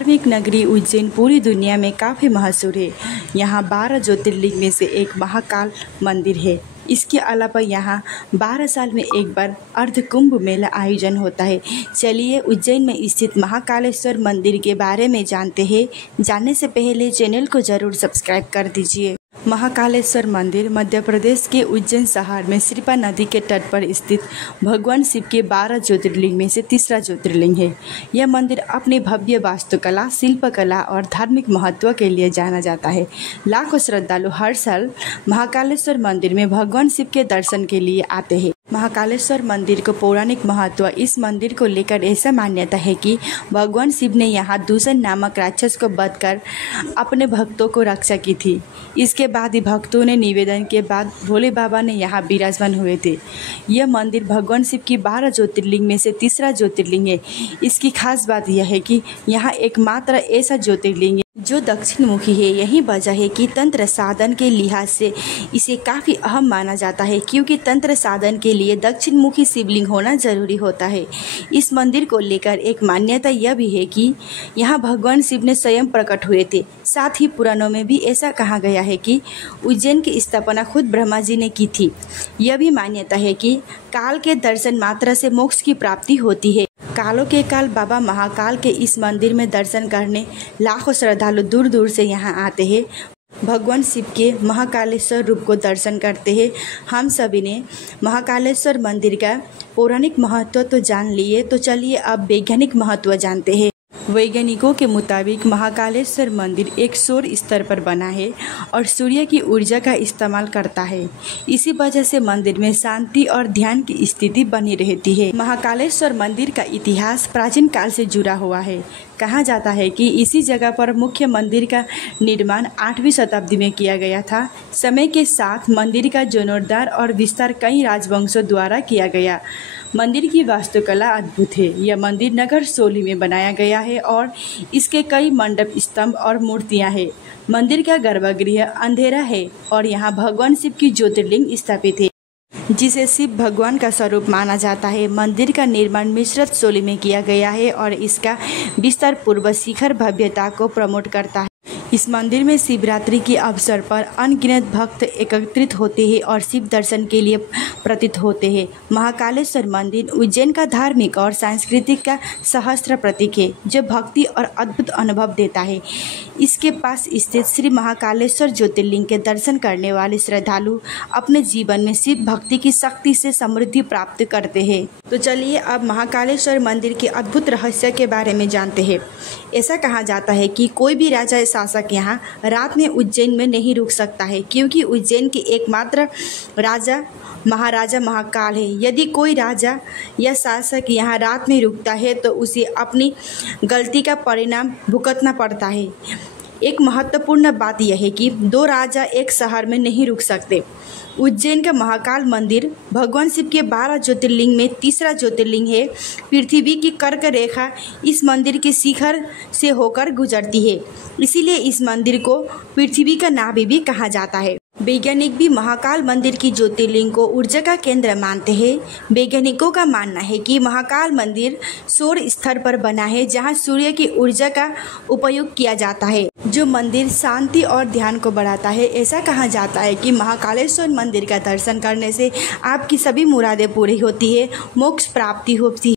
धार्मिक नगरी उज्जैन पूरी दुनिया में काफ़ी मशहूर है। यहाँ 12 ज्योतिर्लिंग में से एक महाकाल मंदिर है। इसके अलावा यहाँ 12 साल में एक बार अर्ध कुंभ मेला आयोजन होता है। चलिए उज्जैन में स्थित महाकालेश्वर मंदिर के बारे में जानते हैं। जानने से पहले चैनल को ज़रूर सब्सक्राइब कर दीजिए। महाकालेश्वर मंदिर मध्य प्रदेश के उज्जैन शहर में सिरपा नदी के तट पर स्थित भगवान शिव के 12 ज्योतिर्लिंग में से तीसरा ज्योतिर्लिंग है। यह मंदिर अपनी भव्य वास्तुकला, शिल्पकला और धार्मिक महत्व के लिए जाना जाता है। लाखों श्रद्धालु हर साल महाकालेश्वर मंदिर में भगवान शिव के दर्शन के लिए आते हैं। महाकालेश्वर मंदिर को पौराणिक महत्व। इस मंदिर को लेकर ऐसा मान्यता है कि भगवान शिव ने यहाँ दूषण नामक राक्षस को वध कर अपने भक्तों को रक्षा की थी। इसके बाद ही भक्तों ने निवेदन के बाद भोले बाबा ने यहाँ विराजमान हुए थे। यह मंदिर भगवान शिव की 12 ज्योतिर्लिंग में से तीसरा ज्योतिर्लिंग है। इसकी खास बात यह है कि यहाँ एकमात्र ऐसा ज्योतिर्लिंग है जो दक्षिण मुखी है। यही वजह है कि तंत्र साधन के लिहाज से इसे काफ़ी अहम माना जाता है, क्योंकि तंत्र साधन के लिए दक्षिण मुखी शिवलिंग होना जरूरी होता है। इस मंदिर को लेकर एक मान्यता यह भी है कि यहाँ भगवान शिव ने स्वयं प्रकट हुए थे। साथ ही पुराणों में भी ऐसा कहा गया है कि उज्जैन की स्थापना खुद ब्रह्मा जी ने की थी। यह भी मान्यता है कि काल के दर्शन मात्र से मोक्ष की प्राप्ति होती है। कालों के काल बाबा महाकाल के इस मंदिर में दर्शन करने लाखों श्रद्धालु दूर दूर से यहाँ आते हैं। भगवान शिव के महाकालेश्वर रूप को दर्शन करते हैं। हम सभी ने महाकालेश्वर मंदिर का पौराणिक महत्व तो जान लिए, तो चलिए अब वैज्ञानिक महत्व जानते हैं। वैज्ञानिकों के मुताबिक महाकालेश्वर मंदिर एक सौर स्तर पर बना है और सूर्य की ऊर्जा का इस्तेमाल करता है। इसी वजह से मंदिर में शांति और ध्यान की स्थिति बनी रहती है। महाकालेश्वर मंदिर का इतिहास प्राचीन काल से जुड़ा हुआ है। कहा जाता है कि इसी जगह पर मुख्य मंदिर का निर्माण 8वीं शताब्दी में किया गया था। समय के साथ मंदिर का जीर्णोद्धार और विस्तार कई राजवंशों द्वारा किया गया। मंदिर की वास्तुकला अद्भुत है। यह मंदिर नगर शैली में बनाया गया है और इसके कई मंडप, स्तंभ और मूर्तियां हैं। मंदिर का गर्भगृह अंधेरा है और यहाँ भगवान शिव की ज्योतिर्लिंग स्थापित है, जिसे शिव भगवान का स्वरूप माना जाता है। मंदिर का निर्माण मिश्रित शैली में किया गया है और इसका विस्तार पूर्व शिखर भव्यता को प्रमोट करता है। इस मंदिर में शिवरात्रि के अवसर पर अनगिनत भक्त एकत्रित होते हैं और शिव दर्शन के लिए प्रतीत होते हैं। महाकालेश्वर मंदिर उज्जैन का धार्मिक और सांस्कृतिक का सहस्त्र प्रतीक है, जो भक्ति और अद्भुत अनुभव देता है। इसके पास स्थित श्री महाकालेश्वर ज्योतिर्लिंग के दर्शन करने वाले श्रद्धालु अपने जीवन में शिव भक्ति की शक्ति से समृद्धि प्राप्त करते हैं। तो चलिए अब महाकालेश्वर मंदिर के अद्भुत रहस्य के बारे में जानते हैं। ऐसा कहा जाता है कि कोई भी राजा शासक यहाँ रात में उज्जैन में नहीं रुक सकता है, क्योंकि उज्जैन के एकमात्र राजा महाराजा महाकाल है। यदि कोई राजा या शासक यहाँ रात में रुकता है तो उसे अपनी गलती का परिणाम भुगतना पड़ता है। एक महत्वपूर्ण बात यह है कि दो राजा एक शहर में नहीं रुक सकते। उज्जैन का महाकाल मंदिर भगवान शिव के 12 ज्योतिर्लिंग में तीसरा ज्योतिर्लिंग है। पृथ्वी की कर्क रेखा इस मंदिर के शिखर से होकर गुजरती है, इसीलिए इस मंदिर को पृथ्वी का नाभि भी कहा जाता है। वैज्ञानिक भी महाकाल मंदिर की ज्योतिर्लिंग को ऊर्जा का केंद्र मानते हैं। वैज्ञानिकों का मानना है कि महाकाल मंदिर सौर स्तर पर बना है, जहां सूर्य की ऊर्जा का उपयोग किया जाता है, जो मंदिर शांति और ध्यान को बढ़ाता है। ऐसा कहा जाता है कि महाकालेश्वर मंदिर का दर्शन करने से आपकी सभी मुरादें पूरी होती है, मोक्ष प्राप्ति होती है।